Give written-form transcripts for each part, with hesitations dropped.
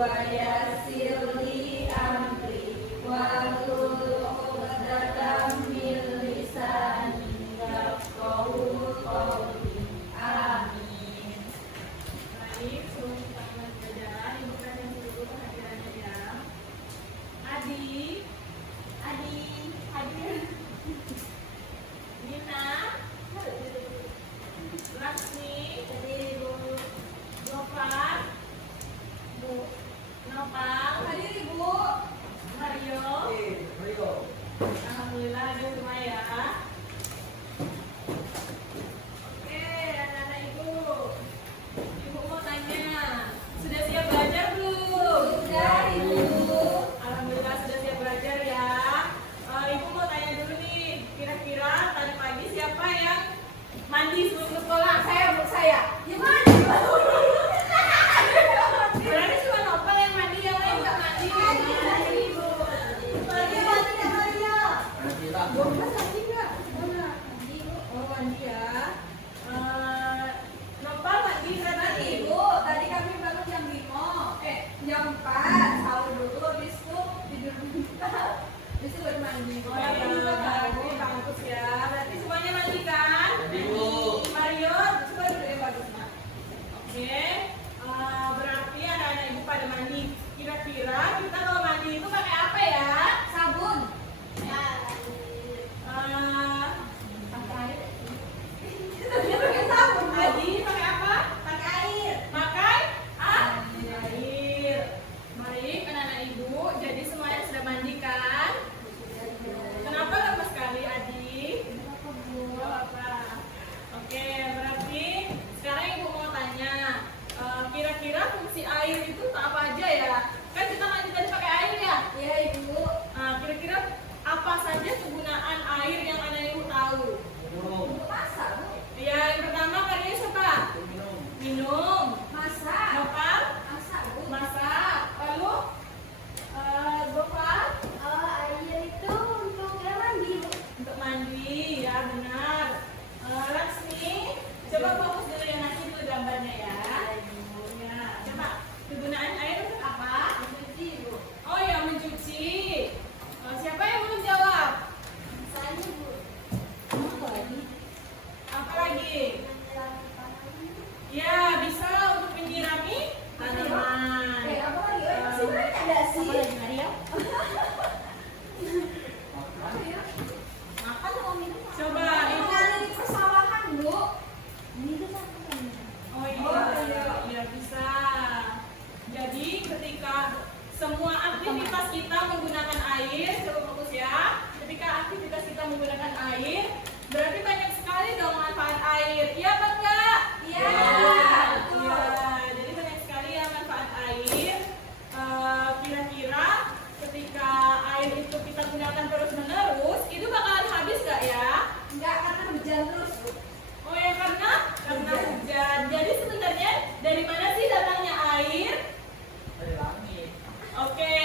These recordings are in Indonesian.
ويسر لي أمري واحلل عقدة من لساني يفقهوا قولي. Amin. Baik, sebelum kita mulai pelajaran, Ibu perhatikan dulu kehadirannya ya. Adi, hadir. Dina, Laksmi, Bu Gofar, Bu Nopal, Hadir Ibu. Mario. Alhamdulillah ada semua ya. Oke, anak-anak Ibu mau tanya, sudah siap belajar belum? Sudah Ibu. Alhamdulillah sudah siap belajar ya. Ibu mau tanya dulu nih, kira-kira tadi pagi siapa yang mandi sebelum ke sekolah? Saya. Gimana? Berarti cuma Nopal yang mandi, yang lain nggak mandi. Ibu. Oh mandi ya. Nopal mandi tadi. Ibu, tadi kami bangun jam 4 sahur dulu, habis itu tidur bentar, habis itu baru mandi. Oh iya, bagus ya. Berarti semuanya mandi kan? Mario, coba dulu ya bagus. Oke, berarti anak-anak Ibu pada mandi. Kira-kira kita kalau mandi itu pakai apa ya? Sabun. Pakai Pakai sabun. Adi pakai apa? Pakai air. Pakai air. Baik, anak-anak Ibu. Jadi semuanya sudah mandi kan? Kenapa lama sekali Adi? Oh, apa? Oke, berarti sekarang Ibu mau tanya, kira-kira fungsi air itu apa aja ya? Kan kita mandi tadi pakai air ya? Iya Ibu. Kira-kira apa saja kegunaan air yang anak Ibu tahu? Untuk masak, Bu. Ya, yang pertama Maria siapa? Minum. Masak. Nopal? Masak, Bu. Masak. Lalu Gofar? Air itu untuk mandi, Bu. Untuk mandi, ya benar. Laksmi, coba fokus dulu ya, nanti dulu gambarnya ya. Ya, coba kegunaan air untuk apa? Mencuci, Bu. Oh ya, mencuci. Siapa yang belum jawab? Saya, Bu. Apa lagi? Ya, bisa untuk menyirami tanaman. Apa lagi? Masih banyak nggak sih? Apa lagi, Maria? Makan sama minum. Coba, Ibu. Ada di persawahan, Bu. Oh iya, iya bisa. Jadi ketika semua aktivitas kita menggunakan air, coba fokus ya. Ketika aktivitas kita menggunakan air, berarti banyak sekali dong manfaat air. Iya apa enggak? Iya. Iya. Jadi banyak sekali ya manfaat air. Kira-kira ketika air itu kita gunakan terus-menerus, itu bakalan habis nggak ya? Enggak, karena hujan terus, Bu. Oh ya, karena hujan. Jadi sebenarnya dari mana sih datangnya air? Dari langit. Oke,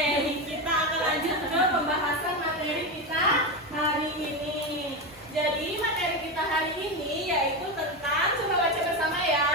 kita akan lanjut ke pembahasan materi kita hari ini. Jadi materi kita hari ini yaitu tentang, coba baca bersama ya,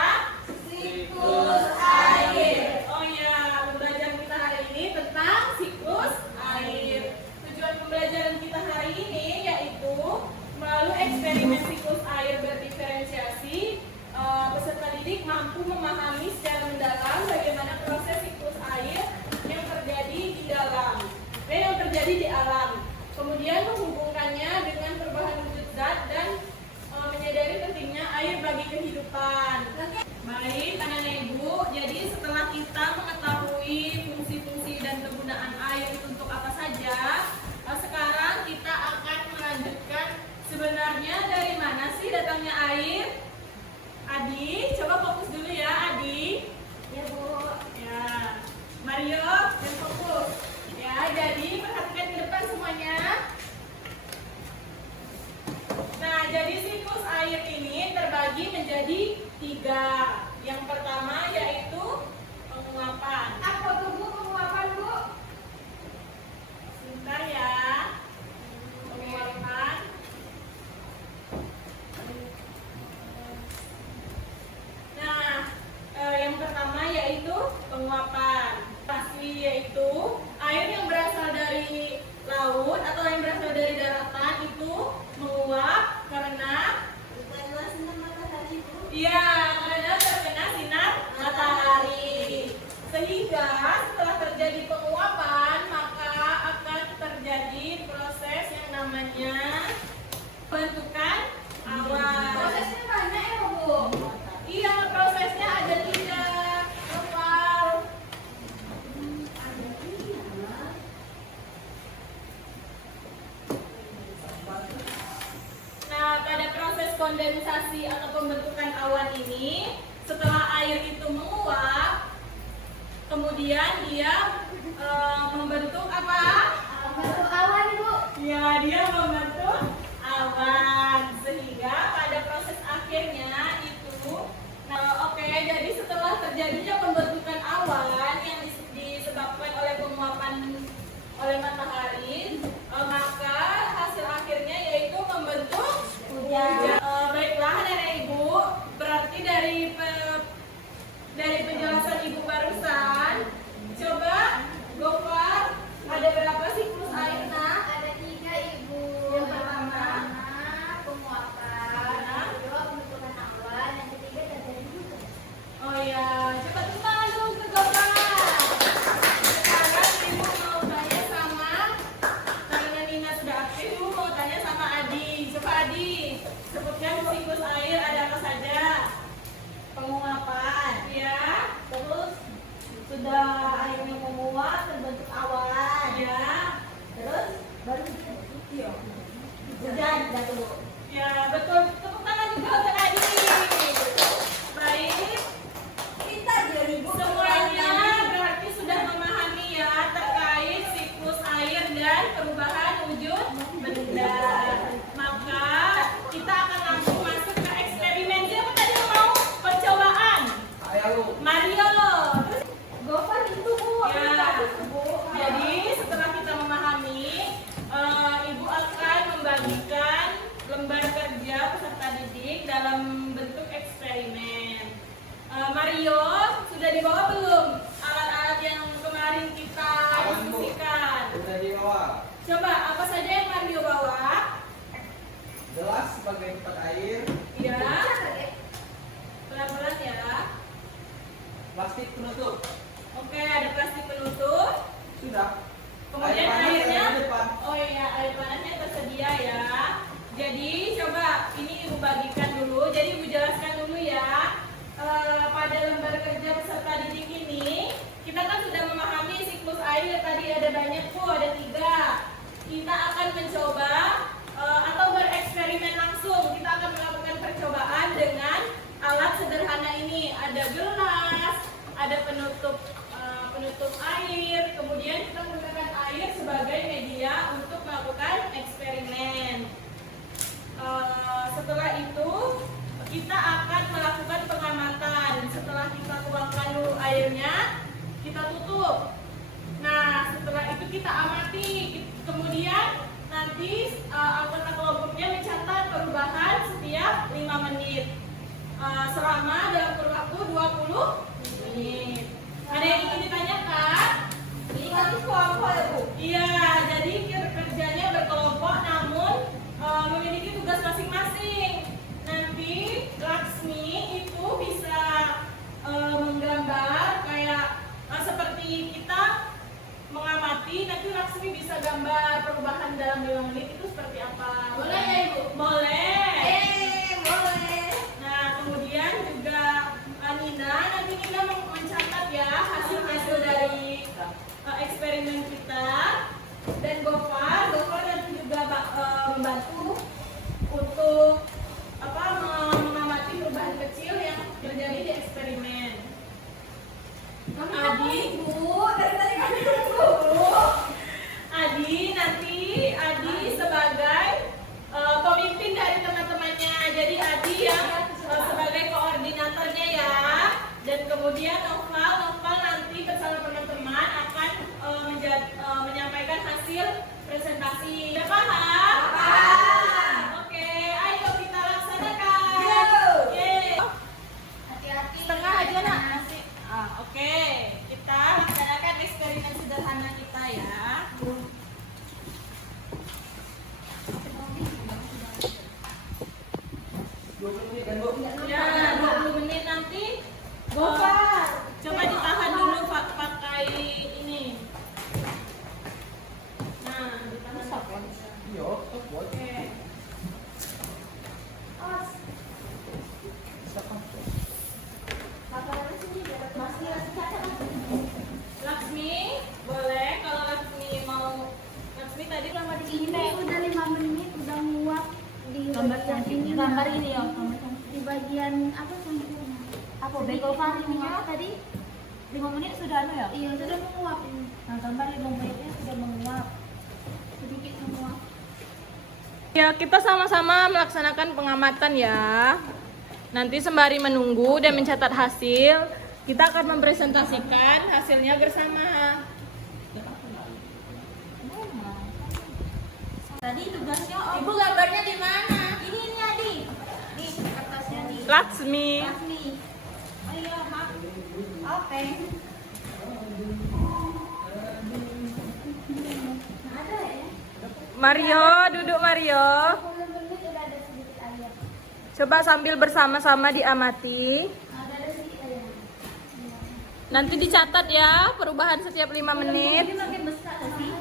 yaitu air yang berasal dari laut atau yang berasal dari daratan itu menguap karena iya, karena terkena sinar matahari. Sehingga setelah terjadi penguapan, maka akan terjadi proses yang namanya pembentukan awan. Prosesnya banyak ya Bu? Iya, prosesnya ada 3 level. Nah, pada proses kondensasi atau pembentukan awan ini, setelah air itu menguap, kemudian dia membentuk apa? Membentuk awan Bu. Ya, dia membentuk awan. Sehingga pada proses akhirnya itu, nah, oke, jadi setelah terjadinya pembentukan awan yang disebabkan oleh penguapan oleh matahari, maka hasil akhirnya yaitu membentuk hujan. Baiklah Nenek Ibu, berarti dari penjelasan Ibu barusan, coba Gofar, ada berapa siklus air nak? Ada 3 Ibu. Yang pertama, penguapan, yang kedua pembentukan awan, yang ketiga terjadi hujan. oh ya, cepat tangan dulu ke Gofar. Sekarang Ibu mau tanya sama, karena Nina sudah aktif, Ibu mau tanya sama Adi. Coba Adi, sebutkan siklus air ada apa saja? Penguapan. Ya, Terus sudah airnya menguap terbentuk awan. ya, Terus baru hujan dah dulu. ya betul. Tepuk tangan juga untuk Adi. Baik. Kita jadi Semuanya berarti sudah memahami ya terkait siklus air dan perubahan wujud benda. Maka kita akan langsung masuk ke eksperimen. Siapa tadi yang mau percobaan? Ayo. Mario. Gofar itu Bu. Ya. Jadi setelah kita memahami, Ibu akan membagikan lembar kerja peserta didik dalam bentuk eksperimen. Mario, sudah dibawa belum alat-alat yang kemarin kita diskusikan? Udah dibawa. Coba apa saja yang Mario bawa? Gelas sebagai tempat air, Ya, pelan-pelan ya. plastik penutup. Oke, ada plastik penutup. Sudah. Kemudian Air panas airnya, ada di depan. oh iya, air panasnya tersedia ya. Jadi coba ini Ibu bagikan dulu. Jadi Ibu jelaskan dulu ya. Pada lembar kerja peserta didik ini, kita kan sudah memahami siklus air tadi ada banyak Bu, ada 3. Kita akan mencoba atau bereksperimen langsung. Kita akan melakukan percobaan dengan alat sederhana ini. Ada gelas, ada penutup air, kemudian kita menggunakan air sebagai media untuk melakukan eksperimen. Setelah itu kita akan melakukan pengamatan. Setelah kita tuangkan dulu airnya, kita tutup. Nah, setelah itu kita amati. Kemudian nanti anggota kelompoknya mencatat perubahan setiap 5 menit. Selama dalam kurun waktu 20 menit. Ada yang ingin ditanyakan? Ini kan kelompok ya Bu. Iya, jadi kerjanya berkelompok namun memiliki tugas masing-masing. Nanti Laksmi itu bisa menggambar kayak seperti kita mengamati, nanti Laksmi bisa gambar perubahan dalam 5 menit itu seperti apa. Boleh ya Ibu? Boleh. Boleh. Nah, kemudian juga Nina, nanti Nina mencatat ya hasil-hasil dari eksperimen kita. Dan Gofar nanti juga membantu untuk mengamati perubahan kecil yang terjadi di eksperimen. Adi, Bu, dari tadi kami nunggu. Adi sebagai pemimpin dari teman-teman bego Fahrinya tadi 5 menit sudah anu ya? Iya, sudah menguap ini. Nah, gambar 5 menitnya sudah menguap. Sedikit menguap. Ya, kita sama-sama melaksanakan pengamatan ya. Nanti sembari menunggu dan mencatat hasil, kita akan mempresentasikan hasilnya bersama. Tadi tugasnya Ibu gambarnya di mana? ini Adi. Di kertasnya nih. Laksmi. Laksmi. Oh iya, Mak. Oke. Ada ya? Mario, duduk Mario. 10 menit udah ada sedikit air. Coba sambil bersama-sama diamati. Ada sedikit air. Nanti dicatat ya perubahan setiap 5 menit. Ini makin besar sih.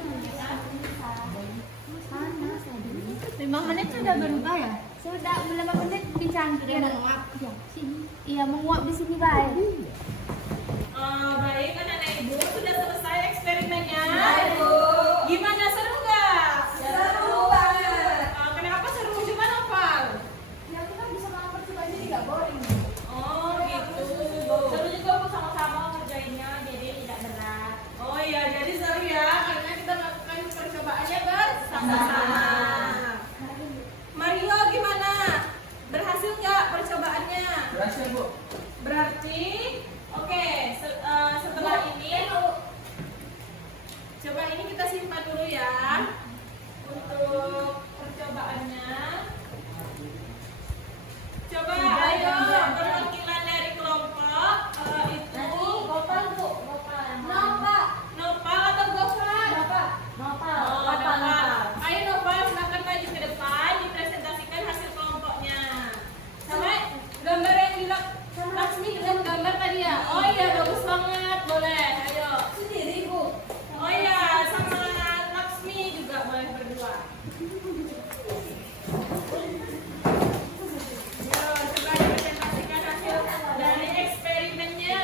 5 menit sudah berubah ya? Sudah 5 menit dicantum. Dia menguap. Iya, sini. Iya, menguap di sini baik. Baik, anak-anak ibu sudah selesai eksperimennya. Ibu. Gimana, seru nggak? Seru banget. Kenapa seru? Cuma novel. Ya kita bisa melakukan coba jadi nggak boring. Oh gitu. Seru juga bu sama-sama ngerjainnya, jadi tidak berat. Oh iya, jadi seru ya karena kita melakukan percobaannya bersama-sama. Mario gimana? Berhasil nggak percobaannya? Berhasil, Bu. Berarti, oke, setelah ini, coba ini kita simpan dulu ya untuk percobaannya. Coba ayo perwakilan dari kelompok itu Gopal, Bu. Gopal. Nopal atau Gofal? Nopal. Oh, Nopal. Ayo Nopal, silakan maju ke depan dipresentasikan hasil kelompoknya. Sama gambar yang Laksmi dengan gambar tadi ya. Oh iya, bagus banget. Boleh. Ayo. Sendiri Bu. Oh iya, sama Laksmi juga boleh berdua. Yo, coba dipresentasikan hasil dari eksperimennya.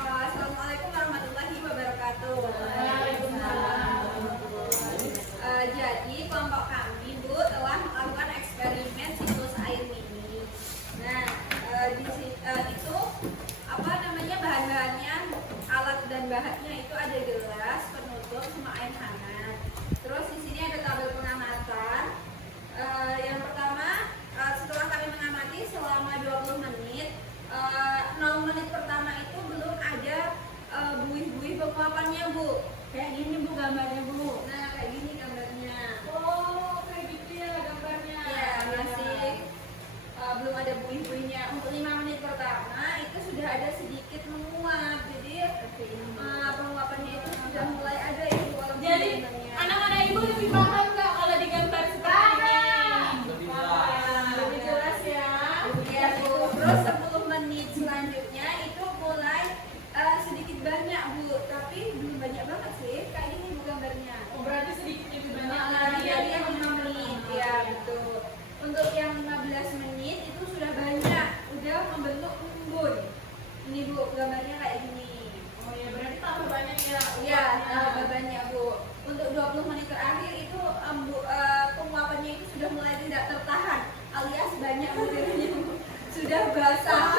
Assalamualaikum warahmatullahi wabarakatuh. Waalaikumsalam. Jadi kelompok kami Bu telah melakukan eksperimen siklus air mini. Nah, itu apa namanya bahan-bahannya, alat dan bahannya itu ada gelas, penutup, sama air hangat. Terus di sini ada tabel pengamatan. Yang pertama, setelah kami mengamati selama 20 menit, 0 menit pertama itu belum ada buih-buih penguapannya Bu. Kayak gini Bu gambarnya Bu. Nah, kayak gini gambarnya. Oh, kayak gitu ya gambarnya. Ya, masih belum ada buih-buihnya. Untuk 5 menit pertama itu sudah ada sedikit menguap. Jadi penguapannya itu sudah mulai ada itu walaupun Jadi sebenarnya. anak-anak ibu lebih paham nggak kalau digambar seperti ini? Lebih Wah, jelas. lebih jelas ya. Ya, Bu. Terus 10 menit selanjutnya itu mulai sedikit banyak Bu, tapi belum banyak banget sih. Kayak gini Bu gambarnya. Oh, berarti sedikit lebih banyak Nah, lagi ya. dari yang 5 menit, ya betul. Untuk yang 15 menit itu sudah banyak, udah membentuk embun. Ini Bu, gambarnya kayak gini. Oh ya, berarti tambah banyak ya. Iya, uapnya. banyak Bu. Untuk 20 menit terakhir itu penguapannya itu sudah mulai tidak tertahan, alias banyak butirnya Bu. Sudah basah